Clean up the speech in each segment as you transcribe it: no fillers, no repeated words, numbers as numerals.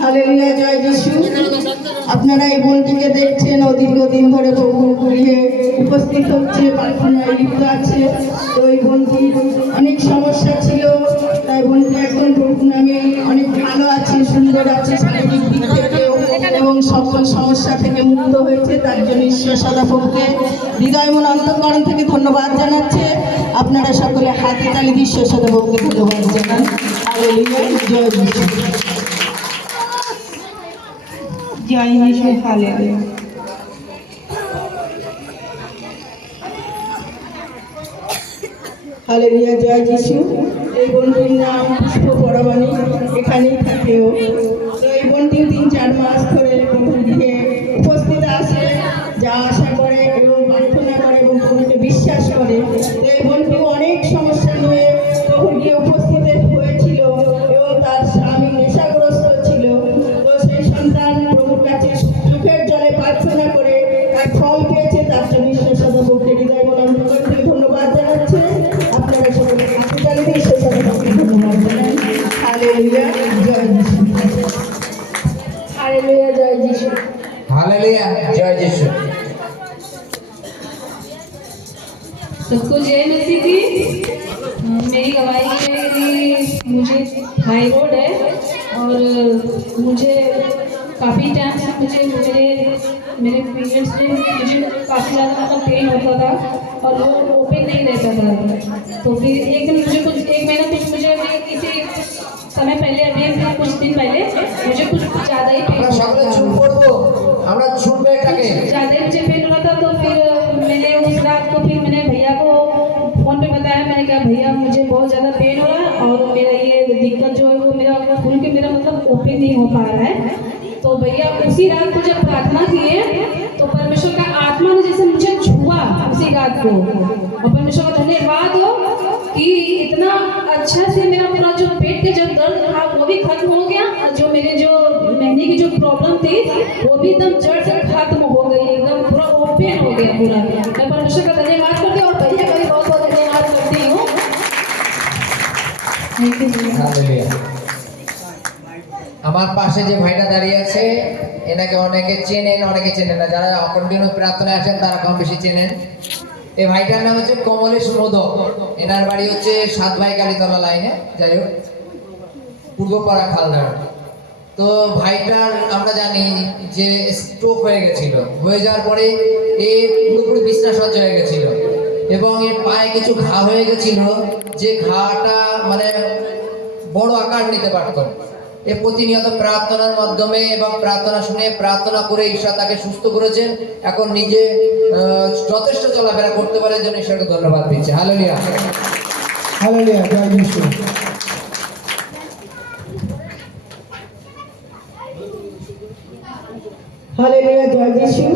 Hallelujah, জয় যিশু। আপনারা এই বোনটিকে দেখছেন, ও দীর্ঘদিন ধরে প্রভুর গৃহে উপস্থিত হচ্ছে, প্রার্থনায় লিপ্ত আছে। তো এই বোনটির অনেক সমস্যা ছিল, তাই বোনটি এখন প্রভু নামে অনেক ভালো আছে, সুন্দর আছে, শারীরিক দিক থেকেও এবং সকল সমস্যা থেকে মুক্ত হয়েছে। তার জন্য ঈশ্বর সদাপ্রভুকে হৃদয় মন অন্তঃকরণ থেকে ধন্যবাদ জানাচ্ছে। আপনারা সকলে হাতে তালি দিয়ে ঈশ্বর সদাপ্রভুকে ধন্যবাদ জানান। হালেলুয়া, জয় যিশু। জয় যিশু। হালেলুয়া। হালেলুয়া, জয় যিশু। এই বোনটির নাম পুষ্প পরমাণিক, এখানেই থাকেও। তো এই বোনটি 3-4 মাস ধরে প্রভুর গৃহে উপস্থিত আসে, যা আশা করে এবং প্রার্থনা করে এবং প্রভুকে বিশ্বাস করে। তো এই বোনটি অনেক সমস্যা নিয়ে প্রভুর গৃহে উপস্থিত হয়েছিল এবং তার স্বামী নেশাগ্রস্ত ছিল। তো সেই সন্তান প্রভুর কাছে চোখের জলে প্রার্থনা করে তার ফল পেয়েছে। তার জন্য ঈশ্বর সদাপ্রভুকে হৃদয় মন অন্তঃকরণ থেকে ধন্যবাদ জানাচ্ছে। আপনারা সকলে হাতে তালি দিয়ে ঈশ্বর সদাপ্রভুকে ধন্যবাদ জানান। হালেলুয়া, জয় যিশু। হালেলুয়া, জয় যিশু। हालेलुया, जय यीशु। सबको जय मसीह की। मेरी गवाही है कि मुझे थायराइड है और मुझे काफ़ी टाइम से मेरे पीरियड्स में मुझे काफ़ी ज़्यादा मतलब पेन होता था और वो ओपन नहीं रहता था। तो फिर एक दिन मुझे एक महीना मुझे किसी समय पहले, अभी कुछ दिन पहले मुझे कुछ ज़्यादा ही पेन ज़्यादा ही मुझे पेन हो रहा था। तो फिर मैंने उस रात को मैंने भैया को फ़ोन पे बताया। मैंने कहा भैया मुझे बहुत ज़्यादा पेन हो रहा है और मेरा ये दिक्कत जो है वो मेरा खुल के मेरा मतलब ओपन नहीं हो पा रहा है। तो भैया उसी रात को जब प्रार्थना किए तो परमेश्वर का आत्मा ने जैसे मुझे छुआ उसी रात को। और परमेश्वर का धन्यवाद हो कि इतना अच्छा से मेरा पूरा जो पेट के जो दर्द था वो भी खत्म हो गया। जो मेरे जो महीने की जो प्रॉब्लम थी वो भी एकदम जड़ से खत्म हो गई, एकदम पूरा ओपन हो गया पूरा। मैं परमेश्वर का धन्यवाद करती हूँ और भैया का भी बहुत बहुत धन्यवाद करती हूँ। हालेलुया। আমার পাশে যে ভাইটা দাঁড়িয়ে আছে এনাকে অনেকে চেনেন, অনেকে চেনেন না। যারা কন্টিনিউ প্রার্থনায় আসেন তারা কম বেশি চেনেন। এই ভাইটার নাম হচ্ছে কমলেশ মোদক। এনার বাড়ি হচ্ছে 7 ভাই কালীতলা লাইনে, যাই হোক পূর্বপাড়া খালদার। তো ভাইটার আমরা জানি যে স্ট্রোক হয়ে গেছিল, হয়ে যাওয়ার পরে এ পুরোপুরি বিছনা সজ্জা হয়ে গেছিল এবং এর পায়ে কিছু ঘা হয়ে গেছিল, যে ঘাটা মানে বড় আকার নিতে পারত। এ প্রতিনিয়ত প্রার্থনার মাধ্যমে এবং প্রার্থনা শুনে প্রার্থনা করে ঈশ্বর তাকে সুস্থ করেছেন। এখন নিজে যথেষ্ট চলাফেরা করতে পারে, জন্য ঈশ্বরকে ধন্যবাদ দিচ্ছে। হালেলুয়া, হালেলুয়া, জয় যিশু। হালেলুয়া, জয় যিশু।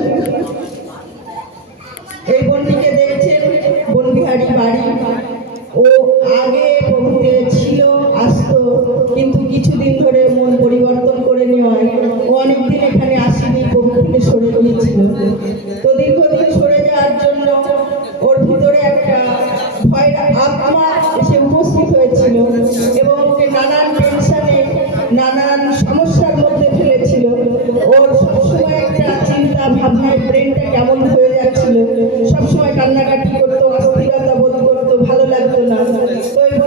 এই বোনটিকে দেখছেন, বনবিহারি বাড়ি। ও আগে প্রভুতে ছিল, আসতো, কিন্তু কিছুদিন ধরে মন পরিবর্তন করে নেওয়ায় ও অনেকদিন এখানে আসেনি, প্রভু থেকে সরে গিয়েছিল। তো দীর্ঘদিন সরে যাওয়ার জন্য ওর ভিতরে একটা ভয়ের আত্মা এসে উপস্থিত হয়েছিল এবং ওকে নানান টেনশনে, নানান সমস্যার মধ্যে ফেলেছিল। ওর সবসময় একটা চিন্তা ভাবনায় ব্রেনটা কেমন হয়ে যাচ্ছিল, সবসময় কান্নাকাটি করতো, অস্থিরতা বোধ করতো, ভালো লাগতো না। তো এই